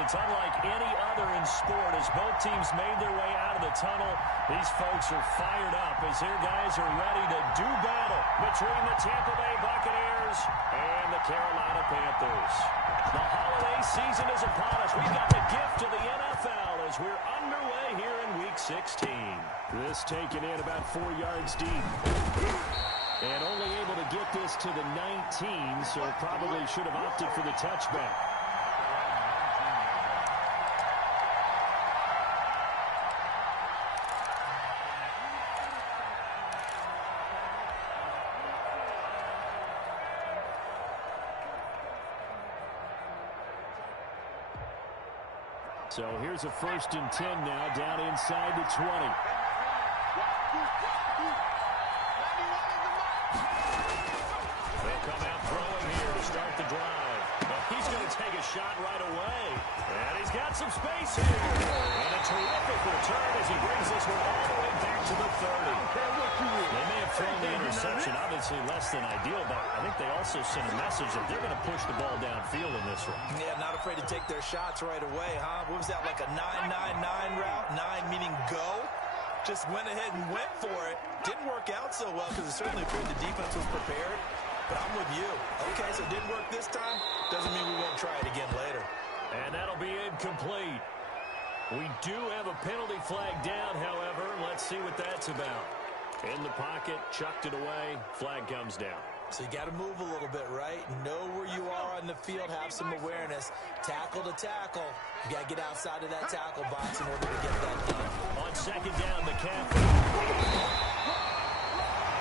It's unlike any other in sport as both teams made their way out of the tunnel. These folks are fired up as their guys are ready to do battle between the Tampa Bay Buccaneers and the Carolina Panthers. The holiday season is upon us. We've got the gift of the NFL as we're underway here in Week 16. This taken in about 4 yards deep. And only able to get this to the 19, so probably should have opted for the touchback. So here's a 1st and 10 now, down inside the 20. They'll come out throwing here to start the drive. Well, he's going to take a shot right away. And he's got some space here. And a terrific return as he brings this one all the way back to the 30. They may have thrown the interception, obviously less than ideal, but I think they also sent a message that they're going to push the ball downfield in this one. Yeah, not afraid to take their shots right away, huh? What was that, like a 9-9-9 route? 9 meaning go? Just went ahead and went for it. Didn't work out so well because it certainly appeared the defense was prepared. But I'm with you. Okay, so it didn't work this time. Doesn't mean we won't try it again later. And that'll be incomplete. We do have a penalty flag down, however. Let's see what that's about. In the pocket, chucked it away. Flag comes down. So you got to move a little bit, right? Know where you are on the field. Have some awareness. Tackle to tackle. You got to get outside of that tackle box in order to get that done. On 2nd down, McCaffrey.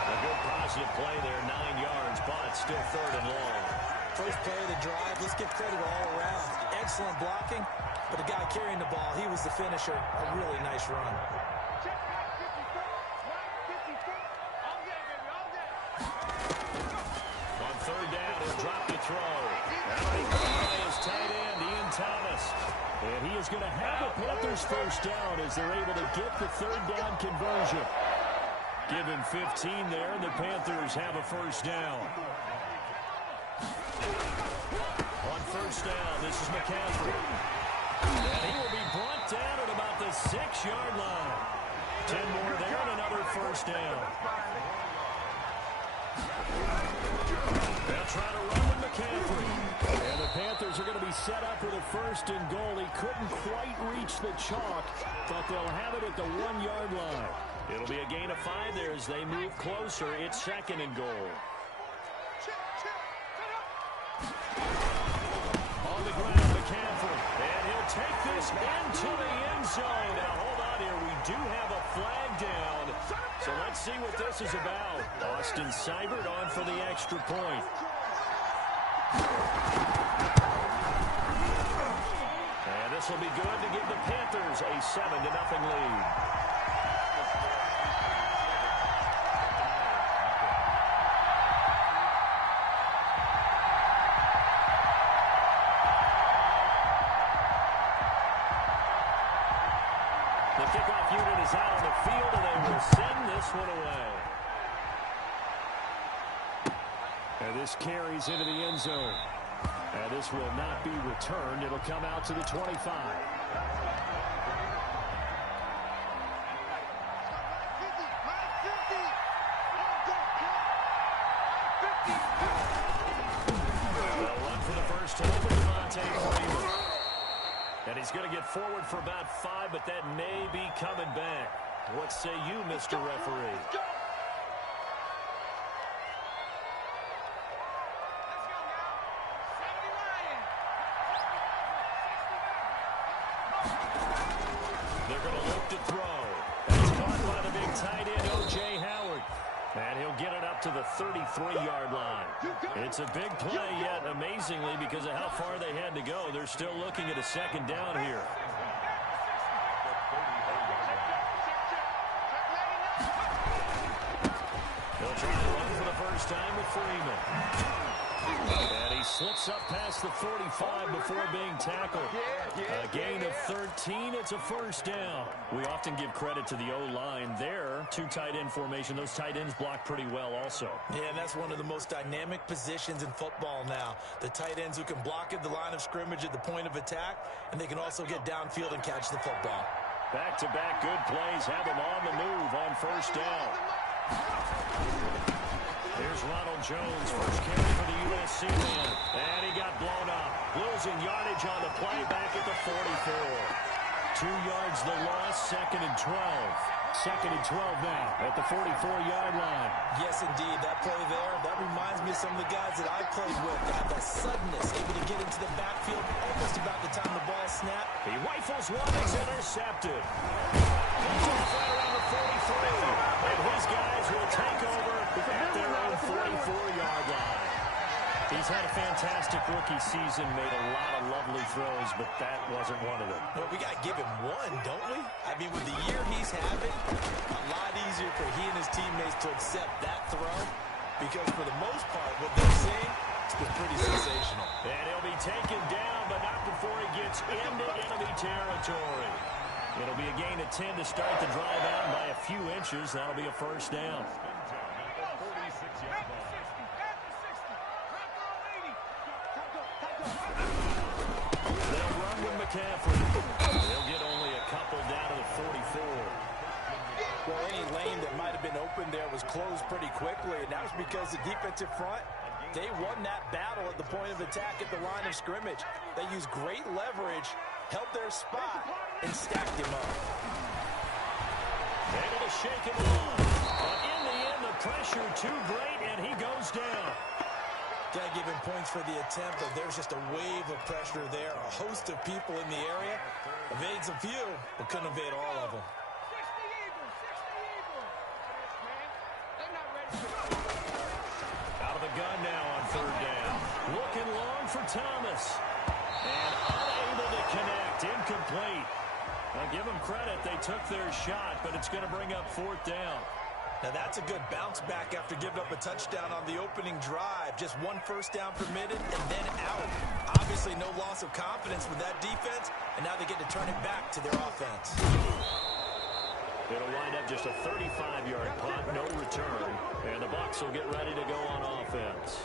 A good positive play there, 9 yards, but still 3rd and long. First play of the drive. Let's give credit all around. Excellent blocking, but the guy carrying the ball, he was the finisher. A really nice run. On 3rd down, he'll drop the throw. Now he is tight end, Ian Thomas. And he is going to have the Panthers 1st down as they're able to get the 3rd down conversion. Given 15 there, and the Panthers have a 1st down. On 1st down, this is McCaffrey. And he will be brought down at about the 6-yard line. 10 more there and another 1st down. They'll try to run with McCaffrey. And the Panthers are going to be set up with a 1st and goal. He couldn't quite reach the chalk, but they'll have it at the 1-yard line. It'll be a gain of 5 there as they move closer. It's 2nd and goal. On the ground, McCaffrey. And he'll take this into the end zone. Now, hold on here. We do have a flag down. So let's see what this is about. Austin Seibert on for the extra point. And this will be good to give the Panthers a 7-0 lead. The kickoff unit is out on the field, and they will send this one away. And this carries into the end zone. And this will not be returned. It'll come out to the 25. They'll run for the first time with Devontae Freeman. And he's going to get forward for about 5, but that may be coming back. What say you, Mr. Referee? They're going to look to throw. That's caught by the big tight end, O.J. Howard. And he'll get it up to the 33-yard line. It's a big play, yet amazingly, because of how far they had to go, they're still looking at a 2nd down here. They'll try to run for the first time with Freeman. And he slips up past the 45 before being tackled. A gain of 13. It's a first down. We often give credit to the O-line there. Two tight end formation. Those tight ends block pretty well also. Yeah, and that's one of the most dynamic positions in football now. The tight ends who can block at the line of scrimmage at the point of attack, and they can also get downfield and catch the football. Back-to-back good plays have him on the move on first down. Here's Ronald Jones, first carry for the USC man. And he got blown up. Losing yardage on the play back at the 44. 2 yards the loss, 2nd and 12. 2nd and 12 now at the 44-yard line. Yes, indeed. That play there, that reminds me of some of the guys that I played with that have that suddenness, able to get into the backfield almost about the time the ball snapped. He rifles one, he's intercepted. Goes off right around the 43. And his guys will take over at their own 44-yard line. He's had a fantastic rookie season, made a lot of lovely throws, but that wasn't one of them. Well, we got to give him one, don't we? I mean, with the year he's having, a lot easier for he and his teammates to accept that throw because for the most part, what they're seeing, it's been pretty sensational. And he'll be taken down, but not before he gets into enemy territory. It'll be a gain of 10 to start the drive out by a few inches. That'll be a first down. They'll get only a couple down to the 44. Well, any lane that might have been open there was closed pretty quickly, and that was because the defensive front, they won that battle at the point of attack at the line of scrimmage. They used great leverage, held their spot, and stacked him up. Able to shake him off. But in the end, the pressure too great, and he goes down. Got to give him points for the attempt, but there's just a wave of pressure there. A host of people in the area. Evades a few, but couldn't evade all of them. Out of the gun now on third down. Looking long for Thomas. And unable to connect. Incomplete. Now give them credit. They took their shot, but it's going to bring up fourth down. Now that's a good bounce back after giving up a touchdown on the opening drive. Just one first down permitted and then out. Obviously no loss of confidence with that defense, and now they get to turn it back to their offense. It'll wind up just a 35-yard punt, no return, and the Bucks will get ready to go on offense.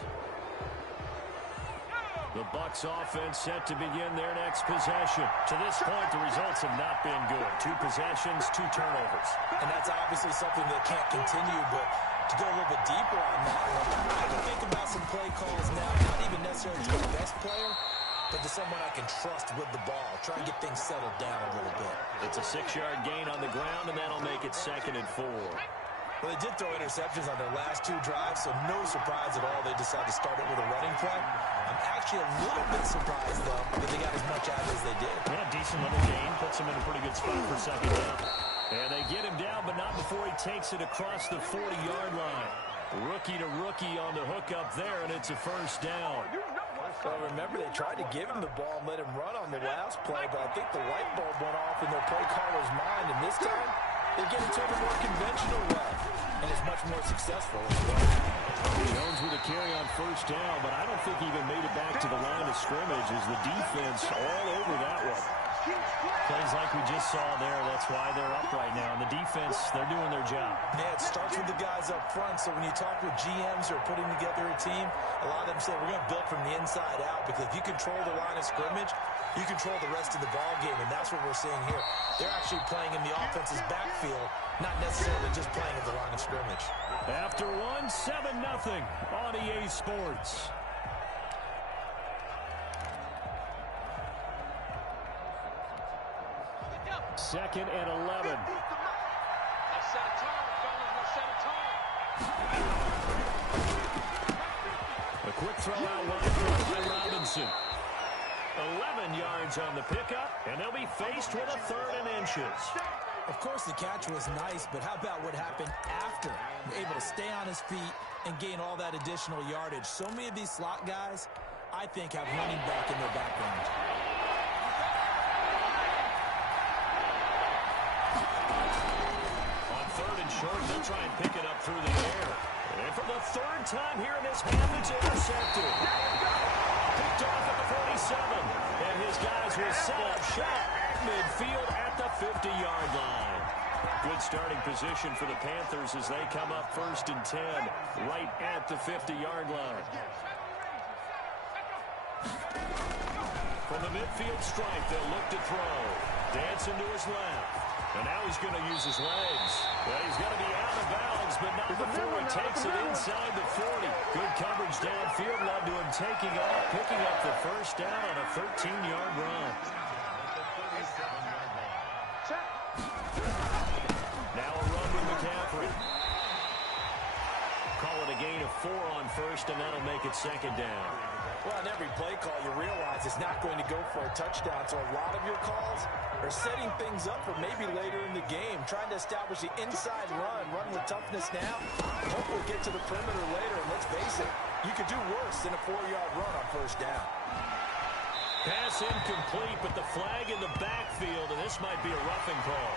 The Bucks offense set to begin their next possession. To this point, the results have not been good. 2 possessions, 2 turnovers. And that's obviously something that can't continue, but to go a little bit deeper on that one, I can think about some play calls now, not even necessarily to the best player, but to someone I can trust with the ball. Try and get things settled down a little bit. It's a 6-yard gain on the ground, and that'll make it 2nd and 4. Well, they did throw interceptions on their last 2 drives, so no surprise at all they decided to start it with a running play. I'm actually a little bit surprised, though, that they got as much out as they did. Yeah, decent little gain. Puts him in a pretty good spot for 2nd down. And they get him down, but not before he takes it across the 40-yard line. Rookie to rookie on the hook up there, and it's a first down. Well, remember, they tried to give him the ball and let him run on the last play, but I think the light bulb went off in their play caller's mind, and this time, they get into a more conventional way, and it's much more successful as well. Jones with a carry on first down, but I don't think he even made it back to the line of scrimmage as the defense all over that one. Plays like we just saw there, that's why they're up right now. And the defense, they're doing their job. Yeah, it starts with the guys up front, so when you talk with GMs who are putting together a team, a lot of them say we're going to build from the inside out, because if you control the line of scrimmage, you control the rest of the ball game, and that's what we're seeing here. They're actually playing in the offense's backfield, not necessarily just playing at the line of scrimmage. After one, 7-0 on EA Sports. Second and 11. Let's set a tone, fellas. Let's set a tone. A quick throw out wide by Robinson. 11 yards on the pickup, and they'll be faced with a 3rd and inches. Of course, the catch was nice, but how about what happened after? Able to stay on his feet and gain all that additional yardage. So many of these slot guys, I think, have running back in their background. On 3rd and short, they'll try and pick it up through the air. And for the third time here in this half, it's intercepted. Picked off at the 47. And his guys will set up shop midfield at the 50-yard line. Good starting position for the Panthers as they come up 1st and 10 right at the 50-yard line. From the midfield stripe, they'll look to throw. Dancing to his left. And now he's going to use his legs. Well, he's going to be out of bounds, but not before he takes it inside the 40. Good coverage downfield led to him taking off, picking up the first down on a 13-yard run. Now a run with McCaffrey. Call it a gain of 4 on first, and that'll make it second down. Well, in every play call, you realize it's not going to go for a touchdown, so a lot of your calls are setting things up for maybe later in the game, trying to establish the inside run with toughness now. Hope we'll get to the perimeter later, and let's face it, you could do worse than a 4-yard run on first down. Pass incomplete, but the flag in the backfield, and this might be a roughing call.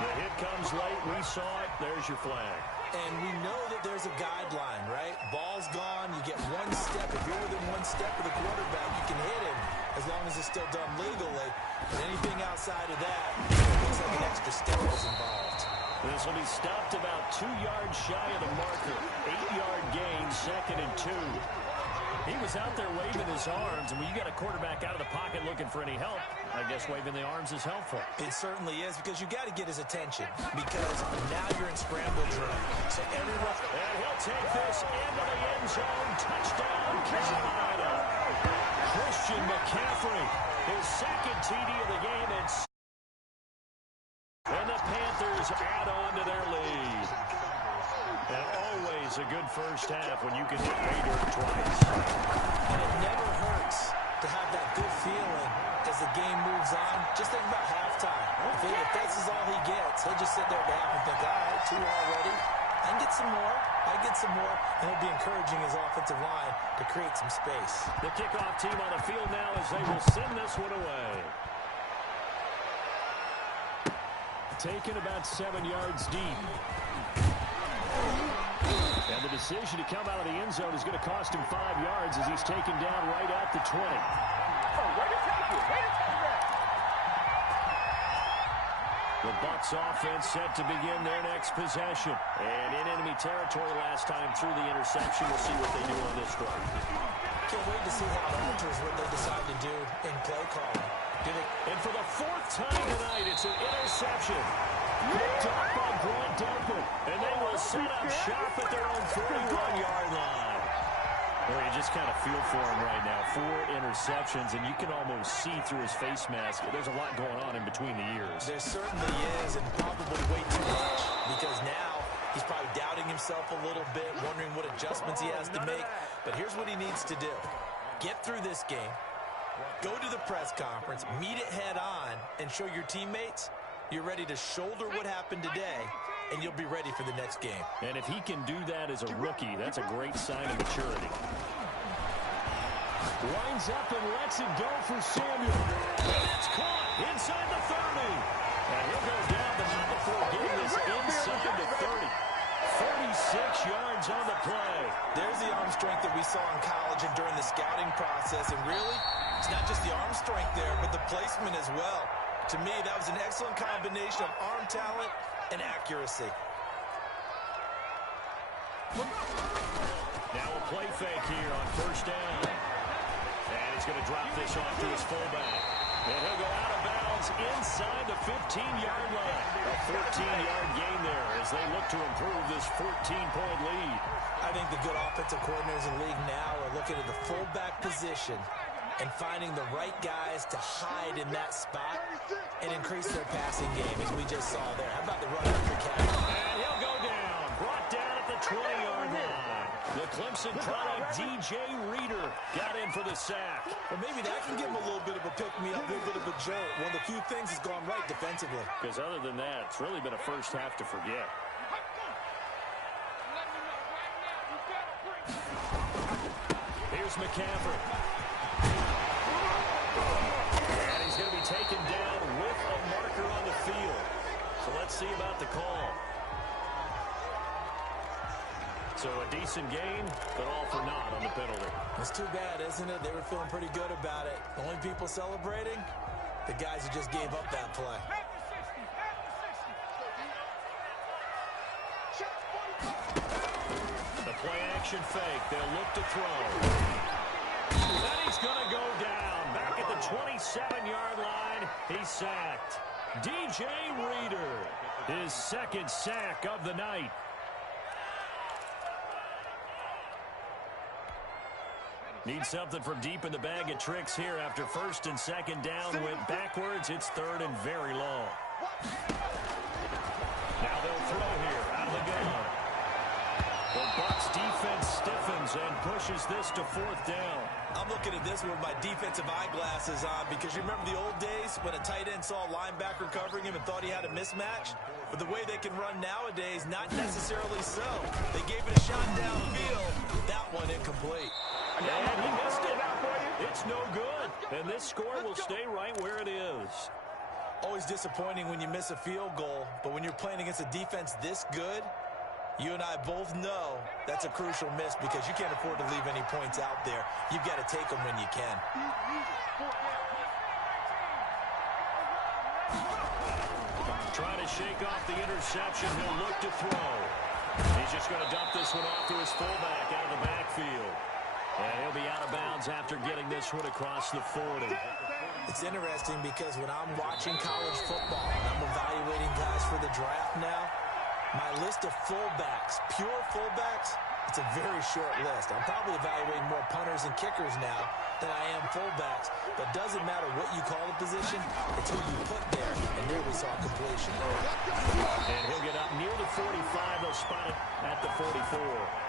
The hit comes late. We saw it. There's your flag. And we know that there's a guideline, right? Ball's gone. You get one step. If you're within one step of the quarterback, you can hit him as long as it's still done legally. But anything outside of that, it looks like an extra step is involved. This will be stopped about 2 yards shy of the marker. 8-yard gain, 2nd and 2. He was out there waving his arms, and when you got a quarterback out of the pocket looking for any help, I guess waving the arms is helpful. It certainly is, because you got to get his attention, because now you're in scramble drill. So everyone... And he'll take this into the end zone. Touchdown, Carolina. Christian McCaffrey, his 2nd TD of the game, and the Panthers add on to their lead. And always a good first half when you can hit Rader twice. And it never hurts to have that good feeling as the game moves on. Just think about halftime. If this is all he gets, he'll just sit there at half and think, all right, 2 already. I can get some more. And he'll be encouraging his offensive line to create some space. The kickoff team on the field now as they will send this one away. Taken about 7 yards deep. And the decision to come out of the end zone is going to cost him 5 yards as he's taken down right at the 20. The Bucks offense set to begin their next possession. And in enemy territory last time through the interception. We'll see what they do on this drive. Can't wait to see how it alters what they decide to do in play calling. And for the 4th time tonight, it's an interception. Picked up by Grant Duncan. And they will set up shop at their own 41-yard line. Well, you just kind of feel for him right now. 4 interceptions, and you can almost see through his face mask. There's a lot going on in between the ears. There certainly is, and probably way too much, because now he's probably doubting himself a little bit, wondering what adjustments he has to make. But here's what he needs to do. Get through this game, go to the press conference, meet it head on, and show your teammates you're ready to shoulder what happened today, and you'll be ready for the next game. And if he can do that as a rookie, that's a great sign of maturity. Lines up and lets it go for Samuel. And it's caught inside the 30. And he'll go down, but not before getting this inside the 30. 46 yards on the play. There's the arm strength that we saw in college and during the scouting process. And really, it's not just the arm strength there, but the placement as well. To me, that was an excellent combination of arm talent and accuracy. Now a play fake here on first down. And he's going to drop this off to his fullback. And he'll go out of bounds inside the 15-yard line. A 14-yard gain there as they look to improve this 14-point lead. I think the good offensive coordinators in the league now are looking at the fullback position and finding the right guys to hide in that spot and increase their passing game, as we just saw there. How about the run after catch? And he'll go down. Brought down at the 20-yard line. The Clemson product, DJ Reader, got in for the sack. Well, maybe that can give him a little bit of a pick-me-up, a little bit of a jolt. One of the few things has gone right defensively. Because other than that, it's really been a first half to forget. Here's McCaffrey. And he's going to be taken down with a marker on the field. So let's see about the call. So So a decent gain, but all for naught on the penalty. It's too bad, isn't it? They were feeling pretty good about it. The only people celebrating, the guys who just gave up that play. The play action fake. They'll look to throw. Then he's going to go down. Back at the 27-yard line. He's sacked. DJ Reader, his second sack of the night. Need something from deep in the bag of tricks here after first and second down went backwards. It's third and very long. Now they'll throw here out of the gun. The Bucks defense stiffens and pushes this to fourth down. I'm looking at this with my defensive eyeglasses on because you remember the old days when a tight end saw a linebacker covering him and thought he had a mismatch? But the way they can run nowadays, not necessarily so. They gave it a shot downfield. That one incomplete. And he missed it. It's no good. And this score will stay right where it is. Always disappointing when you miss a field goal, but when you're playing against a defense this good, you and I both know that's a crucial miss because you can't afford to leave any points out there. You've got to take them when you can. Trying to shake off the interception. He'll look to throw. He's just going to dump this one off to his fullback out of the backfield. And he'll be out of bounds after getting this one across the 40. It's interesting because when I'm watching college football and I'm evaluating guys for the draft now, my list of fullbacks, pure fullbacks, it's a very short list. I'm probably evaluating more punters and kickers now than I am fullbacks. But it doesn't matter what you call the position, it's who you put there. And here we saw completion. And he'll get up near the 45. They'll spot it at the 44.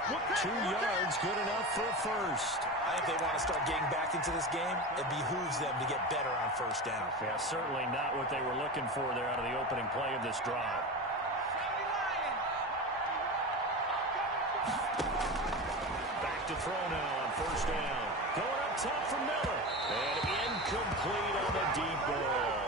2 yards, good enough for a first. I think they want to start getting back into this game. It behooves them to get better on first down. Yeah, certainly not what they were looking for there out of the opening play of this drive. Back to throw now on first down. Going up top for Miller. And incomplete on the deep ball.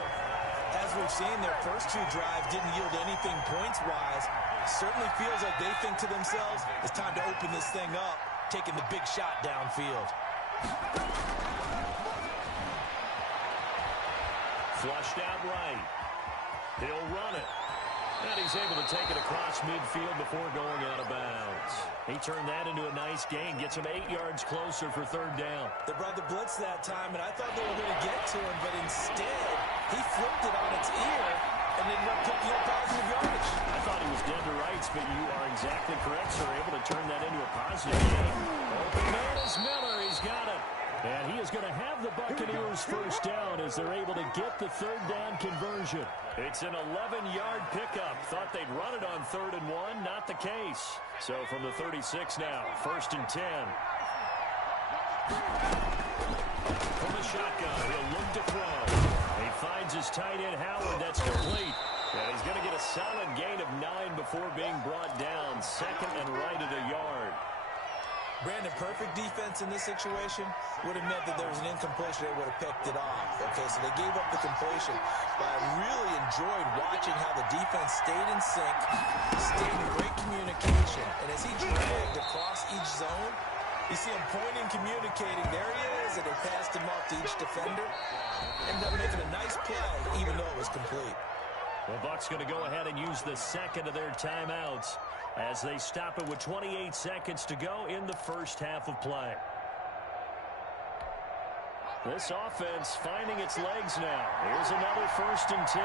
As we've seen, their first 2 drives didn't yield anything points-wise. Certainly feels like they think to themselves, it's time to open this thing up, taking the big shot downfield. Flushed out right. He'll run it. And he's able to take it across midfield before going out of bounds. He turned that into a nice gain, gets him 8 yards closer for third down. They brought the blitz that time, and I thought they were going to get to him, but instead, he flipped it on its ear and ended up picking up positive yardage. I thought he was dead to rights, but you are exactly correct, sir. Able to turn that into a positive gain. Open man is Miller. He's got it. And he is going to have the Buccaneers first down as they're able to get the third down conversion. It's an 11-yard pickup. Thought they'd run it on 3rd and 1. Not the case. So from the 36 now, 1st and 10. From the shotgun, he'll look to throw. He finds his tight end, Howard. That's complete. And he's going to get a solid gain of 9 before being brought down. 2nd and right at a yard. Brandon, perfect defense in this situation would have meant that there was an incompletion. They would have picked it off. Okay, so they gave up the completion. But I really enjoyed watching how the defense stayed in sync, stayed in great communication. And as he dragged across each zone, you see him pointing, communicating. There he is, and they passed him off to each defender. Ended up making a nice play, even though it was complete. The Bucks going to go ahead and use the second of their timeouts as they stop it with 28 seconds to go in the first half of play. This offense finding its legs now. Here's another 1st and 10.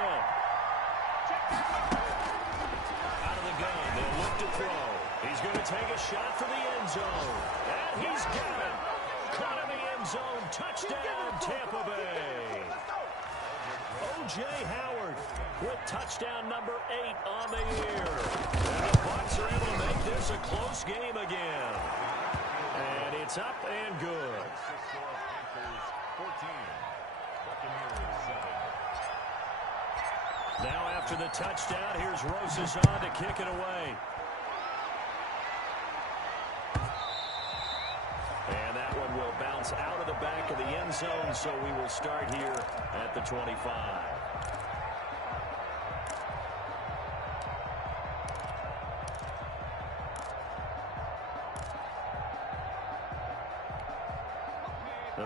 Out of the gun, they'll look to throw. He's going to take a shot for the end zone. And he's got it. Caught in the end zone. Touchdown, Tampa Bay. O.J. Howard with touchdown number 8 on the year. And the Bucks are able to make this a close game again. And it's up and good. Now after the touchdown, here's Rosas on to kick it away. And that one will bounce out of the back of the end zone, so we will start here at the 25.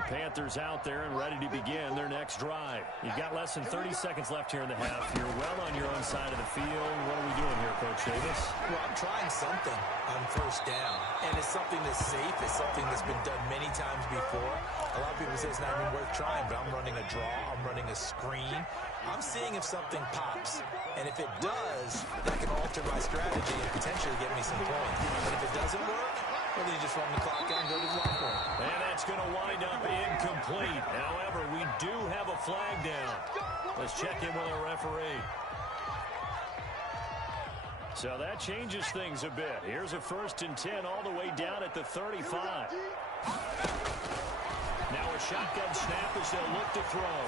Panthers out there and ready to begin their next drive. You've got less than 30 seconds left here in the half. You're well on your own side of the field. What are we doing here, Coach Davis? Well, I'm trying something on first down, and it's something that's safe. It's something that's been done many times before. A lot of people say it's not even worth trying, but I'm running a draw. I'm running a screen. I'm seeing if something pops, and if it does, that can alter my strategy and potentially get me some points. But if it doesn't work, well, then you just run the clock out and go to the locker room. And that's going to wind up incomplete. However, we do have a flag down. Let's check in with our referee. So that changes things a bit. Here's a 1st and 10 all the way down at the 35. Now a shotgun snap as they'll look to throw.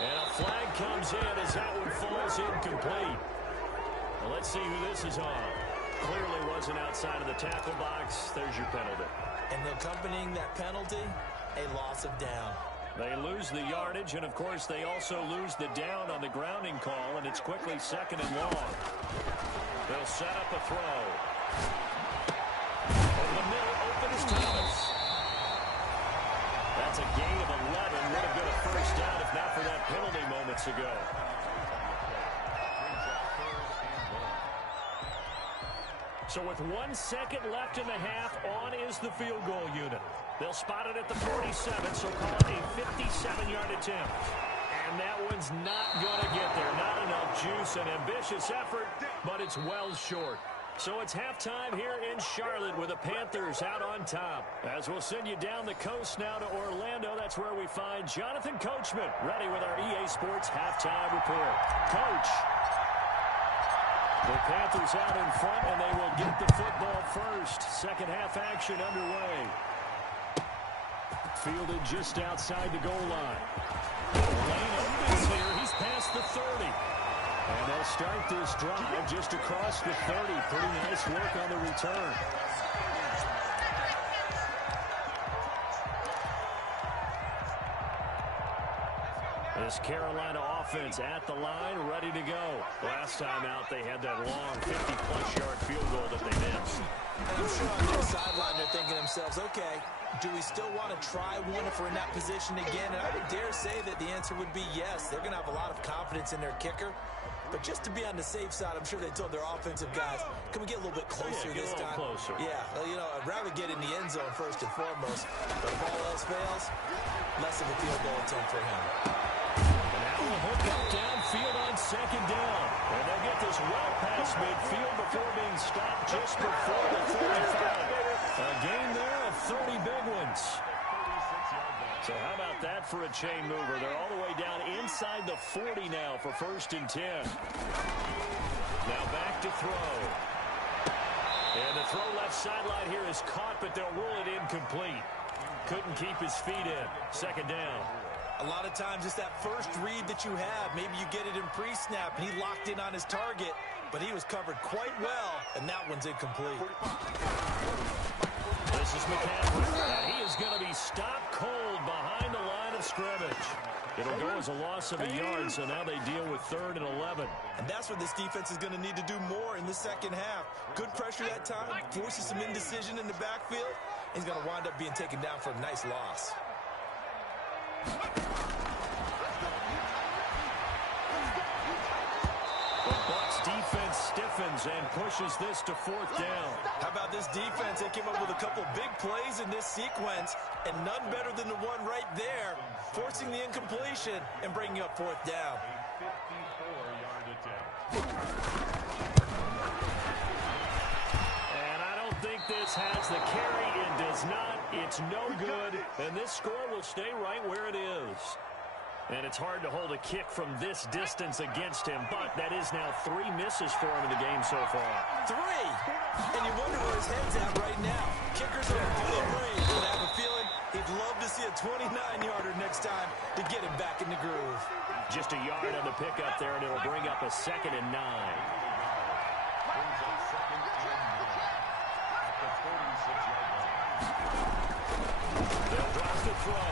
And a flag comes in as that one falls incomplete. Well, let's see who this is on. Clearly wasn't outside of the tackle box. There's your penalty. And accompanying that penalty, a loss of down. They lose the yardage, and, of course, they also lose the down on the grounding call, and it's quickly 2nd and long. They'll set up a throw. Over the middle, open is Thomas. That's a gain of 11. Would have been a 1st down if not for that penalty moments ago. So with 1 second left in the half, on is the field goal unit. They'll spot it at the 47, so call it a 57-yard attempt. And that one's not going to get there. Not enough juice, an ambitious effort, but it's well short. So it's halftime here in Charlotte with the Panthers out on top. As we'll send you down the coast now to Orlando, that's where we find Jonathan Coachman, ready with our EA Sports halftime report. Coach. The Panthers out in front, and they will get the football first. Second half action underway. Fielded just outside the goal line. Lane opens here. He's past the 30. And they'll start this drive just across the 30. Pretty nice work on the return. This Carolina offense at the line, ready to go. Last time out, they had that long 50-plus yard field goal that they missed. And I'm sure on their sideline they're thinking to themselves, okay, do we still want to try one if we're in that position again? And I would dare say that the answer would be yes. They're going to have a lot of confidence in their kicker. But just to be on the safe side, I'm sure they told their offensive guys, can we get a little bit closer this time? Closer. Yeah, well, you know, I'd rather get in the end zone first and foremost. But if all else fails, less of a field goal attempt for him. And now a hook up downfield on 2nd down. And they get this well past midfield before being stopped just before the 45. A gain there of 30 big ones. So how about that for a chain mover? They're all the way down inside the 40 now for 1st and 10. Now back to throw. And the throw left sideline here is caught, but they'll rule it incomplete. Couldn't keep his feet in. 2nd down. A lot of times it's that first read that you have. Maybe you get it in pre-snap, and he locked in on his target, but he was covered quite well, and that one's incomplete. This is McCaffrey, and he is going to be stopped cold behind the line of scrimmage. It'll go as a loss of a yard, so now they deal with 3rd and 11. And that's what this defense is going to need to do more in the second half. Good pressure that time, forces some indecision in the backfield. He's going to wind up being taken down for a nice loss. The Bucks defense stiffens and pushes this to 4th down. How about this defense? They came up with a couple big plays in this sequence, and none better than the one right there, forcing the incompletion and bringing up 4th down. And I don't think this has the carry. It does not. It's no good. And this score will stay right where it is. And it's hard to hold a kick from this distance against him, but that is now 3 misses for him in the game so far. 3! And you wonder where his head's at right now. Kickers are fully breathed, and I have a feeling he'd love to see a 29-yarder next time to get him back in the groove. Just a yard on the pickup there, and it'll bring up a 2nd and 9. They'll drop the throw.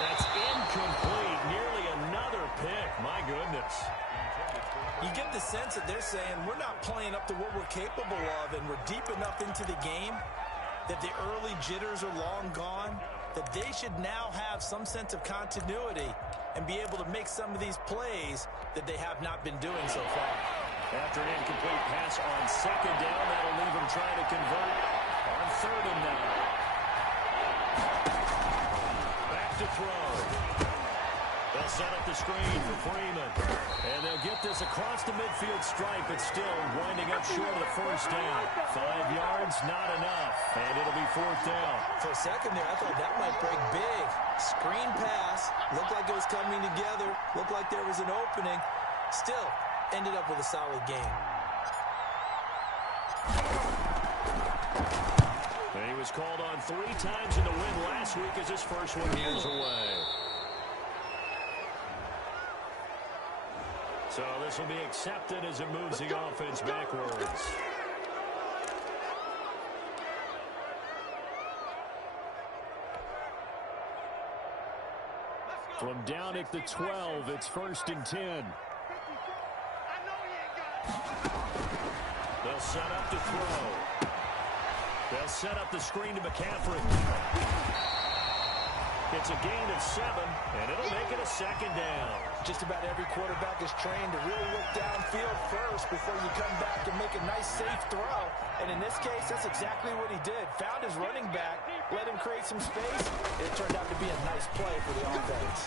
That's incomplete. Nearly another pick. My goodness. You get the sense that they're saying we're not playing up to what we're capable of, and we're deep enough into the game that the early jitters are long gone, that they should now have some sense of continuity and be able to make some of these plays that they have not been doing so far. After an incomplete pass on second down, that'll leave them trying to convert on 3rd and 9. Back to throw. They'll set up the screen for Freeman. And they'll get this across the midfield stripe, but still winding up short of the first down. 5 yards, not enough. And it'll be 4th down. For a second there, I thought that might break big. Screen pass. Looked like it was coming together. Looked like there was an opening. Still ended up with a solid game. And he was called on 3 times in the win last week as his first one years away. So this will be accepted as it moves the offense backwards. From down at the 12, it's 1st and 10. They'll set up to throw. They'll set up the screen to McCaffrey. It's a gain of 7, and it'll make it a 2nd down. Just about every quarterback is trained to really look downfield first before you come back and make a nice, safe throw. And in this case, that's exactly what he did. Found his running back, let him create some space, and it turned out to be a nice play for the offense.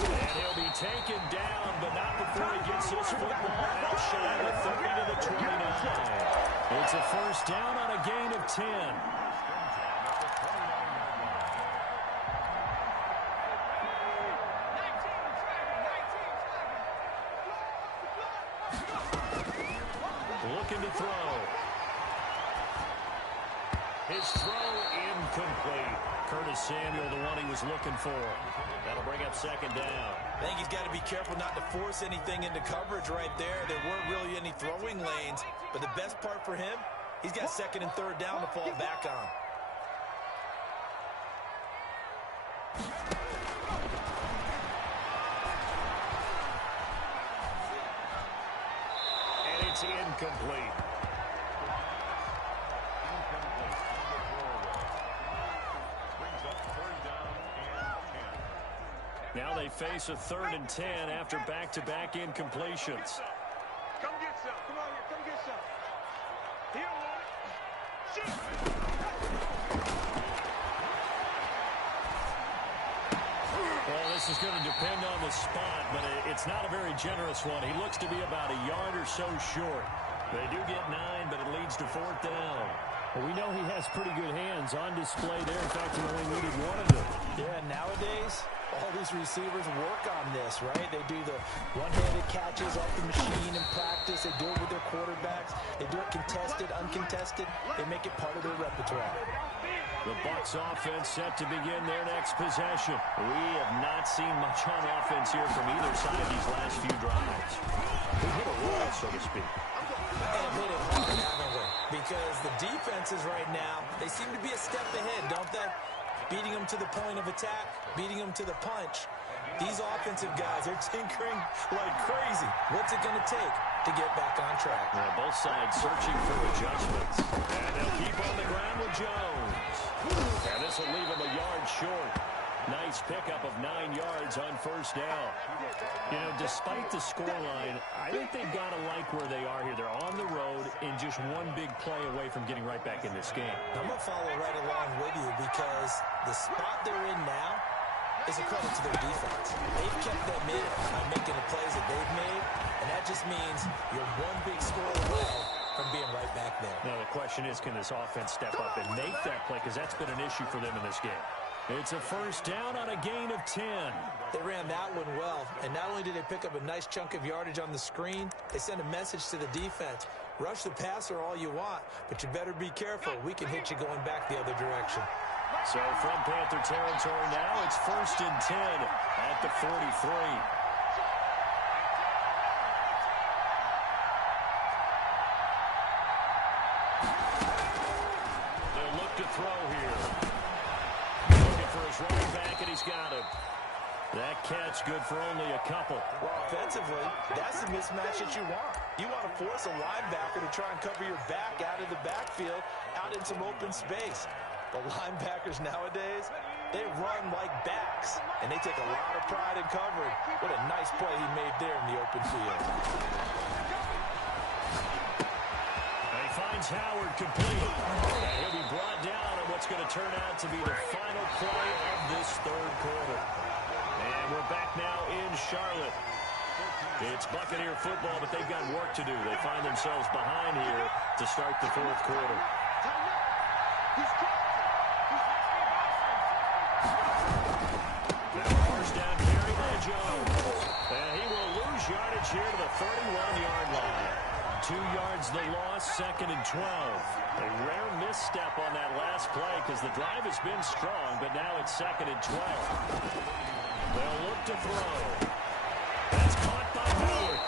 And he'll be taken down, but not before he gets his football out shy of the 30 to the 29. It's a 1st down on a gain of 10. Looking to throw. His throw incomplete. Curtis Samuel, the one he was looking for. That'll bring up 2nd down. I think he's got to be careful not to force anything into coverage right there. There weren't really any throwing lanes, but the best part for him, he's got 2nd and 3rd down to fall back on. And it's incomplete. Now they face a 3rd and 10 after back-to-back incompletions. Come get some. Come on here. Come get some. He don't want it. Shoot. Well, this is going to depend on the spot, but it's not a very generous one. He looks to be about a yard or so short. They do get 9, but it leads to 4th down. Well, we know he has pretty good hands on display there. In fact, he only needed one of them. Yeah, nowadays, all these receivers work on this, right? They do the one-handed catches off the machine in practice. They do it with their quarterbacks. They do it contested, uncontested. They make it part of their repertoire. The Bucks offense set to begin their next possession. We have not seen much on offense here from either side of these last few drives. We hit a wall, so to speak. And hit it hard, haven't we? Because the defenses right now, they seem to be a step ahead, don't they? Beating them to the point of attack, beating them to the punch. These offensive guys, they're tinkering like crazy. What's it going to take to get back on track? Yeah, both sides searching for adjustments. And they'll keep on the ground with Jones. And this will leave him a yard short. Nice pickup of 9 yards on 1st down. You know, despite the scoreline, I think they've got to like where they are here. They're on the road and just one big play away from getting right back in this game. I'm going to follow right along with you because the spot they're in now is a credit to their defense. They've kept them in by making the plays that they've made, and that just means you're one big score away from being right back there. Now, the question is, can this offense step up and make that play? Because that's been an issue for them in this game. It's a 1st down on a gain of 10. They ran that one well, and not only did they pick up a nice chunk of yardage on the screen, they sent a message to the defense. Rush the passer all you want, but you better be careful. We can hit you going back the other direction. So from Panther territory now, it's 1st and 10 at the 43. Throw here. Looking for his running back, and he's got him. That catch good for only a couple. Well, offensively, that's the mismatch that you want. You want to force a linebacker to try and cover your back out of the backfield, out in some open space. The linebackers nowadays, they run like backs, and they take a lot of pride in covering. What a nice play he made there in the open field. He finds Howard complete. And he'll be brought down on what's going to turn out to be the final play of this third quarter. And we're back now in Charlotte. It's Buccaneer football, but they've got work to do. They find themselves behind here to start the fourth quarter. First down carry by Jones. And he will lose yardage here to the 31-yard line. 2 yards the loss, 2nd and 12. A rare misstep on that last play because the drive has been strong, but now it's 2nd and 12. They'll look to throw. That's caught by Howard.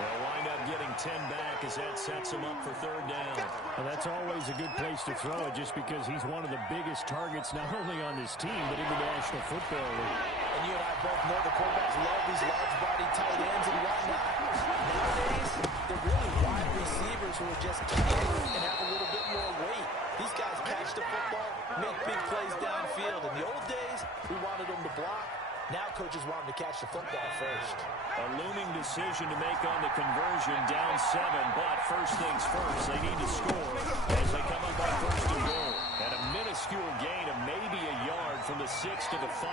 They'll wind up getting 10 back as that sets him up for third down. Well, that's always a good place to throw it just because he's one of the biggest targets not only on this team but in the National Football League. And you and I both know the quarterbacks love these large-body tight ends and whatnot. Nowadays, they're really wide receivers who are just taller and have a little bit more weight. These guys catch the football, make big plays downfield. In the old days, we wanted them to block. Now coaches want them to catch the football first. A looming decision to make on the conversion, down 7, but first things first, they need to score as they come up on 1st and goal. At a minuscule gain of maybe a yard from the 6 to the 5.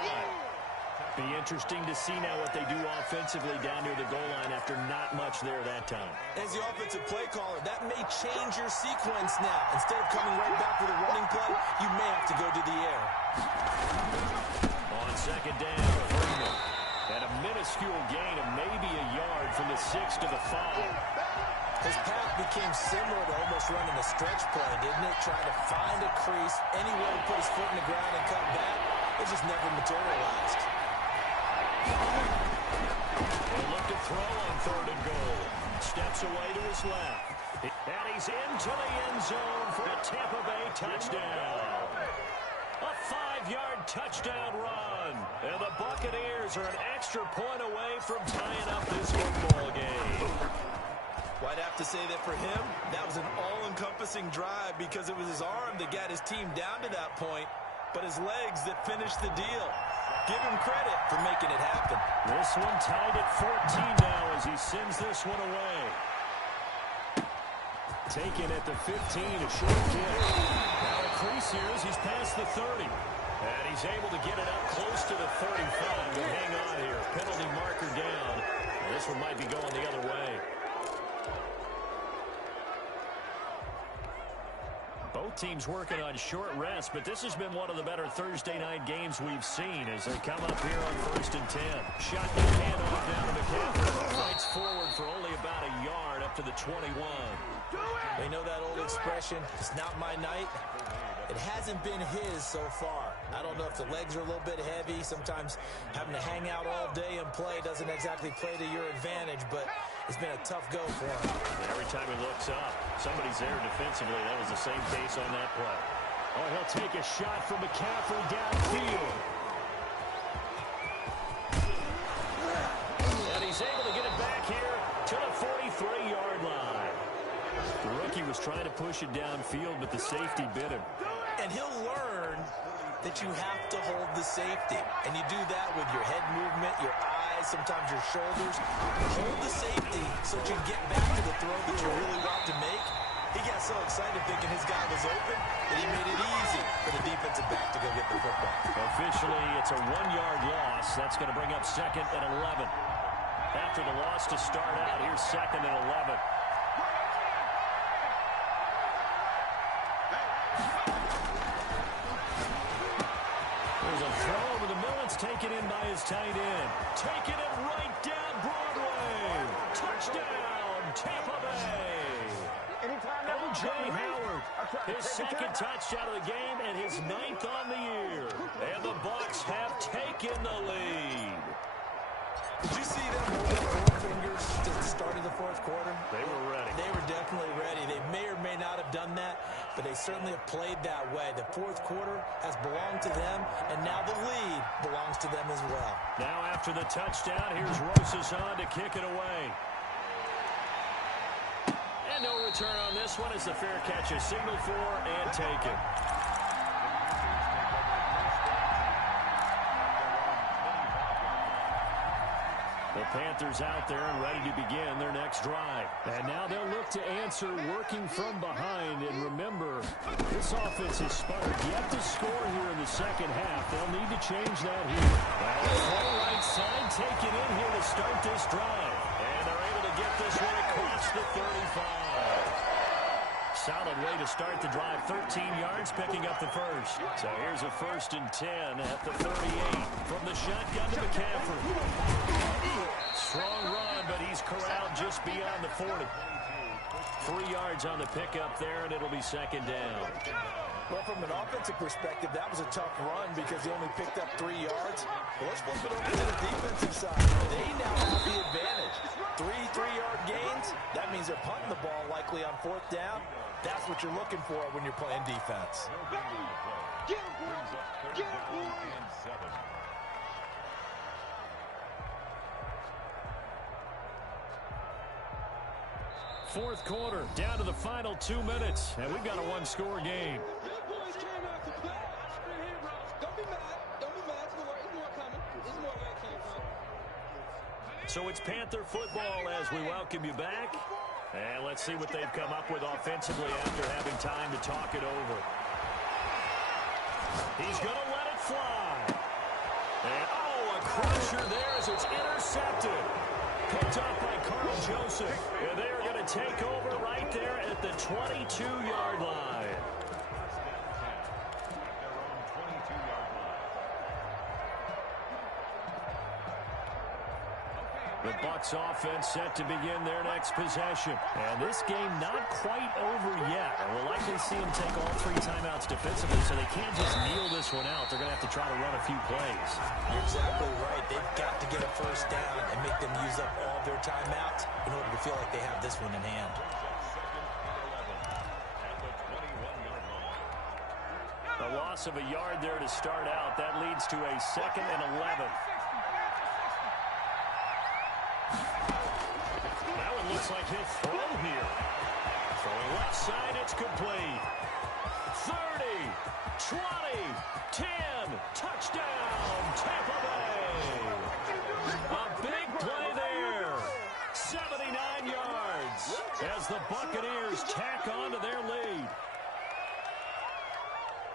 Be interesting to see now what they do offensively down near the goal line after not much there that time. As the offensive play caller, that may change your sequence now. Instead of coming right back with a running play, you may have to go to the air. On 2nd down, Freeman. At a minuscule gain of maybe a yard from the 6 to the 5. His path became similar to almost running a stretch play, didn't it? Trying to find a crease, anywhere to put his foot in the ground and cut back. It just never materialized. He'll look to throw on 3rd and goal. Steps away to his left. And he's into the end zone for a Tampa Bay touchdown. A 5-yard touchdown run. And the Buccaneers are an extra point away from tying up this football game. Well, I'd have to say that for him, that was an all-encompassing drive because it was his arm that got his team down to that point, but his legs that finished the deal. Give him credit for making it happen. This one tied at 14 now as he sends this one away. Taken at the 15, a short kick. Now a crease here as he's past the 30. And he's able to get it up close to the 35 and hang on here. Penalty marker down. And this one might be going the other way. Both teams working on short rest, but this has been one of the better Thursday night games we've seen as they come up here on 1st and 10. Shotgun handoff down to McCaffrey. Fights forward for only about a yard up to the 21. They know that old expression, it's not my night. It hasn't been his so far. I don't know if the legs are a little bit heavy. Sometimes having to hang out all day and play doesn't exactly play to your advantage, but it's been a tough go for him. And every time he looks up, somebody's there defensively. That was the same case on that play. Oh, he'll take a shot from McCaffrey downfield. And he's able to get it back here to the 43-yard line. The rookie was trying to push it downfield, but the safety bit him. And he'll learn that you have to hold the safety. And you do that with your head movement, your eyes, sometimes your shoulders. Hold the safety so that you get back to the throw that you really want to make. He got so excited thinking his guy was open that he made it easy for the defensive back to go get the football. Officially, it's a 1-yard loss. That's going to bring up 2nd and 11. After the loss to start out, here's 2nd and 11. There's a throw over the middle. It's taken in by his tight end. Taking it right down Broadway. Touchdown, Tampa Bay. O.J. Howard, his 2nd touchdown of the game and his 9th on the year. And the Bucks have taken the lead. Did you see them holding 4 fingers at the start of the fourth quarter? They were ready. They were definitely ready. They may or may not have done that, but they certainly have played that way. The fourth quarter has belonged to them, and now the lead belongs to them as well. Now after the touchdown, here's Rosas on to kick it away. And no return on this one as the fair catch is signaled for and taken. The Panthers out there and ready to begin their next drive. And now they'll look to answer working from behind. And remember, this offense has sputtered yet to score here in the second half. They'll need to change that here. Well, the full right side taken in here to start this drive. And they're able to get this one across the 35. Solid way to start the drive. 13 yards, picking up the first. So here's a 1st and 10 at the 38. From the shotgun to McCaffrey. Strong run, but he's corralled just beyond the 40. 3 yards on the pickup there, and it'll be 2nd down. Well, from an offensive perspective, that was a tough run because he only picked up 3 yards. Well, let's flip it over to the defensive side. They now have the advantage. 3-3-yard gains. That means they're punting the ball likely on 4th down. That's what you're looking for when you're playing defense. Fourth quarter, down to the final 2 minutes, and we've got a one-score game. So it's Panther football as we welcome you back. And let's see what they've come up with offensively after having time to talk it over. He's going to let it fly. And, a crusher there as it's intercepted. Picked up by Carl Joseph. And they are going to take over right there at the 22-yard line. The Bucks offense set to begin their next possession. And this game not quite over yet. And we'll likely see them take all 3 timeouts defensively, so they can't just kneel this one out. They're going to have to try to run a few plays. You're exactly right. They've got to get a 1st down and make them use up all their timeouts in order to feel like they have this one in hand. A loss of a yard there to start out. That leads to a 2nd and 11. That one looks like he'll throw here. From left side, it's complete. 30, 20, 10, touchdown, Tampa Bay. A big play there. 79 yards as the Buccaneers tack on to their lead.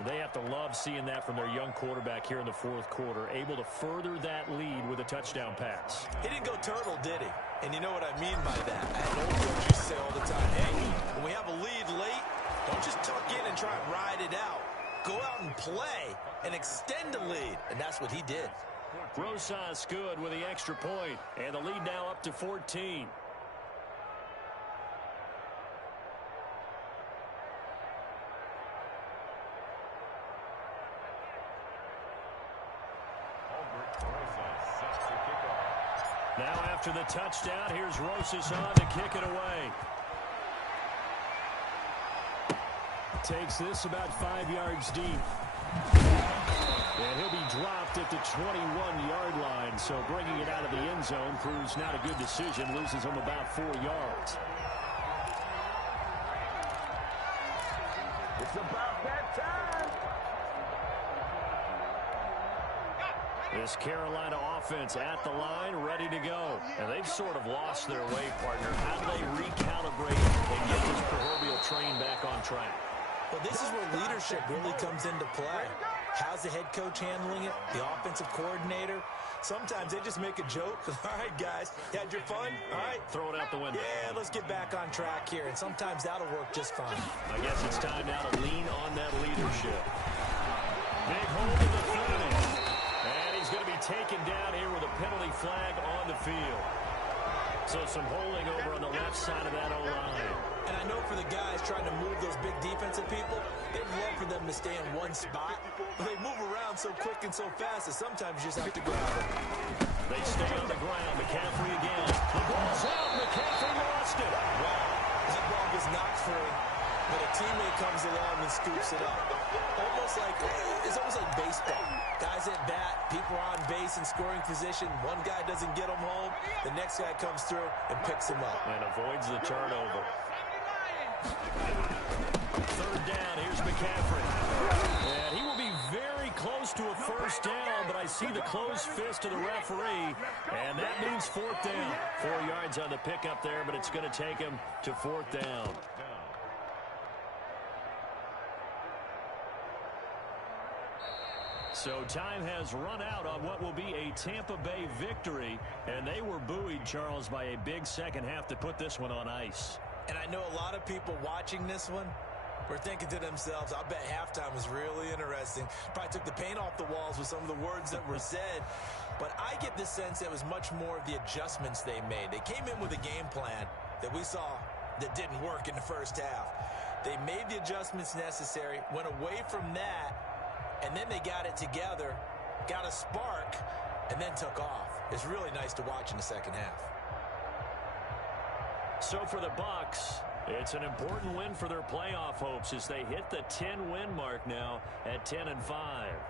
They have to love seeing that from their young quarterback here in the 4th quarter, able to further that lead with a touchdown pass. He didn't go turtle, did he? And you know what I mean by that. I had old coaches say all the time, hey, when we have a lead late, don't just tuck in and try and ride it out. Go out and play and extend the lead. And that's what he did. Rosas good with the extra point, and the lead now up to 14. Now after the touchdown, here's Rosas on to kick it away. Takes this about 5 yards deep. And he'll be dropped at the 21-yard line. So bringing it out of the end zone proves not a good decision. Loses him about 4 yards. It's about that time. This Carolina offense at the line, ready to go. And they've sort of lost their way, partner. How do they recalibrate and get this proverbial train back on track? Well, this is where leadership really comes into play. How's the head coach handling it? The offensive coordinator? Sometimes they just make a joke. All right, guys, you had your fun? All right. Throw it out the window. Yeah, let's get back on track here. And sometimes that'll work just fine. I guess it's time now to lean on that leadership. Big hold of the 30. And he's going to be taken down here with a penalty flag on the field. So some holding over on the left side of that O-line. And I know for the guys trying to move those big defensive people, they'd love for them to stay in one spot. But they move around so quick and so fast that sometimes you just have to grab it. They stay on the ground. McCaffrey again. The ball's out. McCaffrey lost it. Wow. That ball was knocked free. but a teammate comes along and scoops it up. It's almost like baseball. Guys at bat, people are on base in scoring position. One guy doesn't get him home. The next guy comes through and picks him up. And avoids the turnover. Third down, here's McCaffrey. And he will be very close to a first down, but I see the closed fist of the referee, and that means fourth down. 4 yards on the pickup there, but it's going to take him to fourth down. So time has run out on what will be a Tampa Bay victory, and they were buoyed, Charles, by a big second half to put this one on ice. And I know a lot of people watching this one were thinking to themselves, I bet halftime was really interesting. Probably took the paint off the walls with some of the words that were said. But I get the sense it was much more of the adjustments they made. They came in with a game plan that we saw that didn't work in the first half. They made the adjustments necessary, went away from that, and then they got it together, got a spark, and then took off. It's really nice to watch in the second half. So for the Bucks, it's an important win for their playoff hopes as they hit the 10-win mark now at 10-5.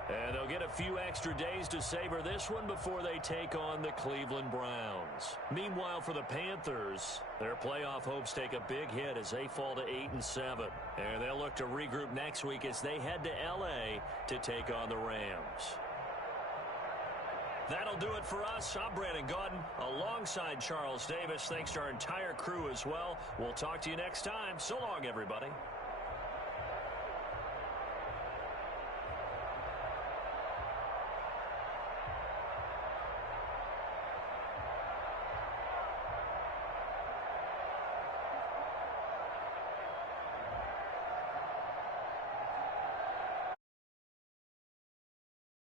And they'll get a few extra days to savor this one before they take on the Cleveland Browns. Meanwhile, for the Panthers, their playoff hopes take a big hit as they fall to 8-7. And they'll look to regroup next week as they head to L.A. to take on the Rams. That'll do it for us. I'm Brandon Gaudin alongside Charles Davis. Thanks to our entire crew as well. We'll talk to you next time. So long, everybody.